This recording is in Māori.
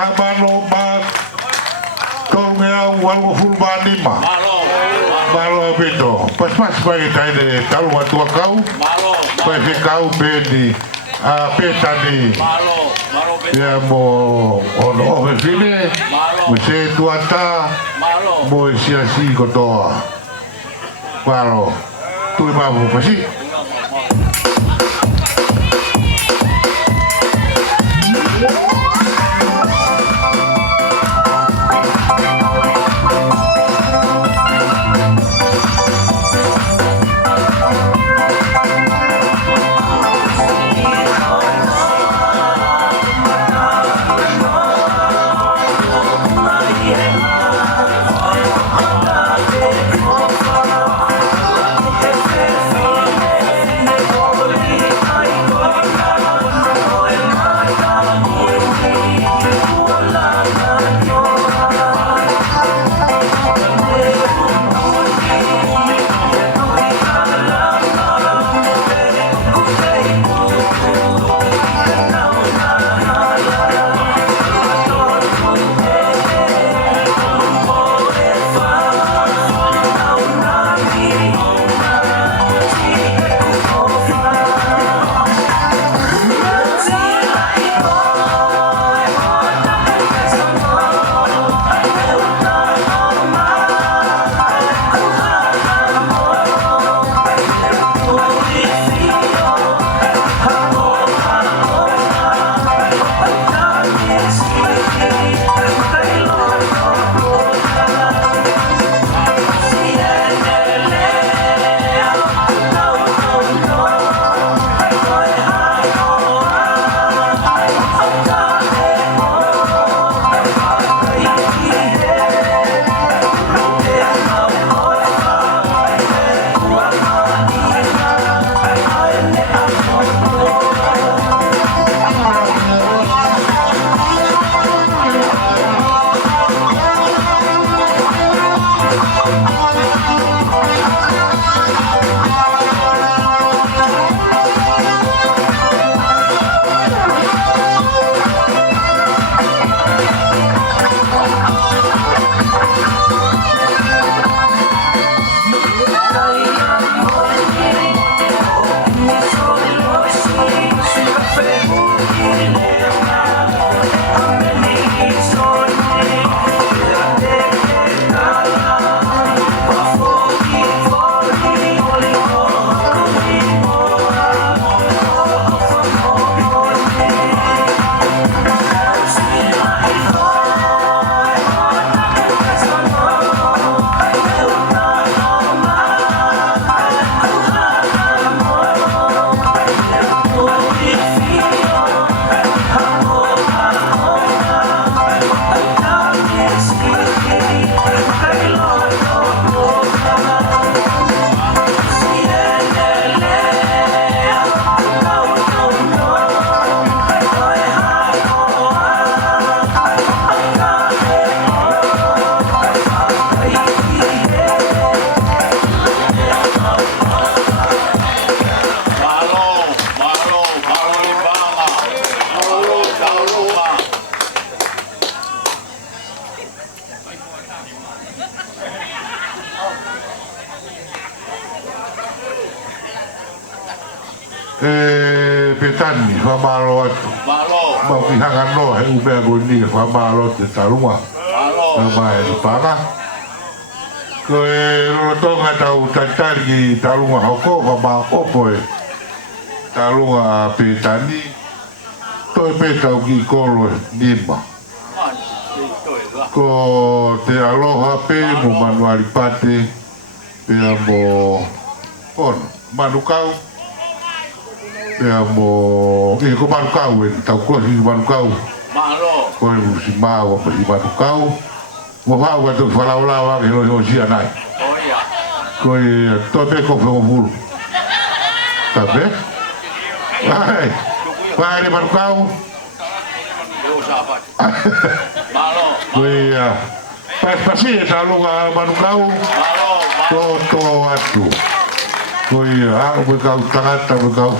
Tamano ba tolngea walu fulmanima. Malo beto. Pas bagi taide talu tua kau. Pas kau bedi petani. Ya mo ono fine. Mese tuata mo siasi kotoa. Malo. Tu babu pasi. Petani, whamaro atu. Mau ki hanga no, he umea goni, whamaro te tarunga. Mai ni panga. Ko e rotonga tau tatari ki tarunga hoko, whama opo e. Tarunga Petani. Toi petau ki kolo nima. Ko te aloha pe, mo manuari pate, pea mo ono, manukau. Pea mo ko manukau e tau kosi manukau. Ko e musi mawa pa si manukau. Mo hau ka tu whalaulawa ke ho si anai. Ko e tope ko whengo furu. Tape? Vai! Vai ni manukau? Ko e pasi e talunga manukau. To atu. Ko e ako me kau tangata me kau